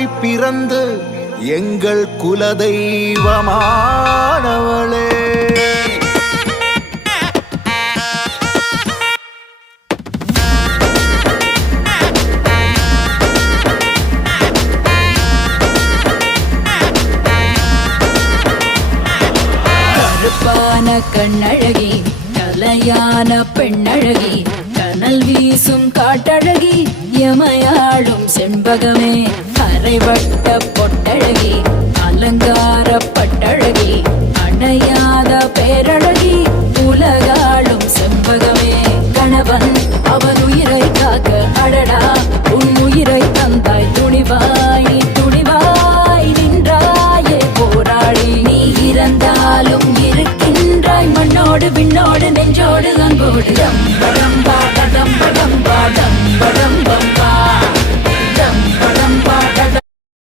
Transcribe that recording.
மகளாய் பிறந்து எங்கள் குலதெய்வமானவளே. கருப்பான கண்ணழகி, கலையான பெண்ணழகி, கனல் வீசும் காட்டழகி, எமையாளும் செண்பகமே, அரைவட்ட பொட்டழகி, அலங்கார பட்டழகி, அணையாத பேரழகி, உலகாளும் செண்பகமே. கணவன் அவன் உயிரை காக்க அடடா உன் உயிரை தந்தாய், துணிவாய் துணிவாய் நின்றாயே போராடி. நீ இறந்தாலும் இருக்கின்றாய் மண்ணோடு விண்ணோடு நெஞ்சோடு அன்போடு.